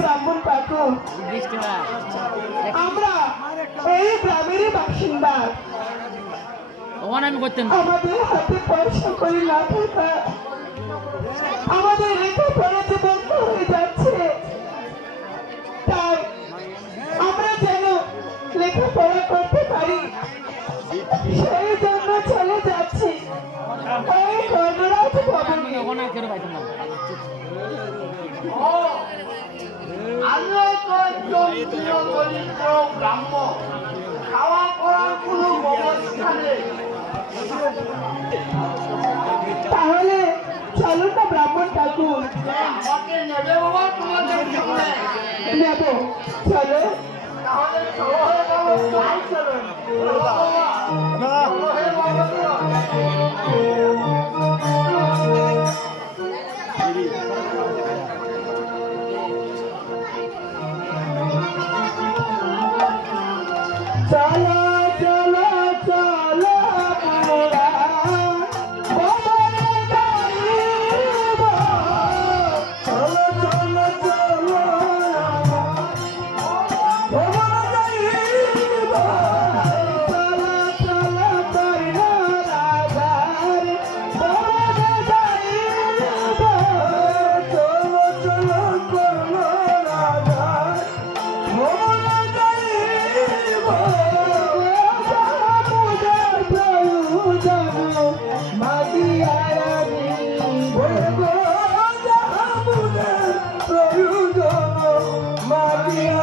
ব্রাহ্মণ ঠাকুর, আমরা এই গ্রামেরই বাসিন্দা। আমাদের হাতে পয়সা করে না থাকা, আমাদের লেখাপড়াতে বন্ধ হয়ে যাচ্ছে। তাই আমরা যেন লেখাপড়া করতে পারি সেই জন্য চলে যাচ্ছি এই ধর্মরাজ ভবনে। তাহলে চলো না ব্রাহ্মণ ঠাকুর, নেব চলো। চলো চলো চলো Maria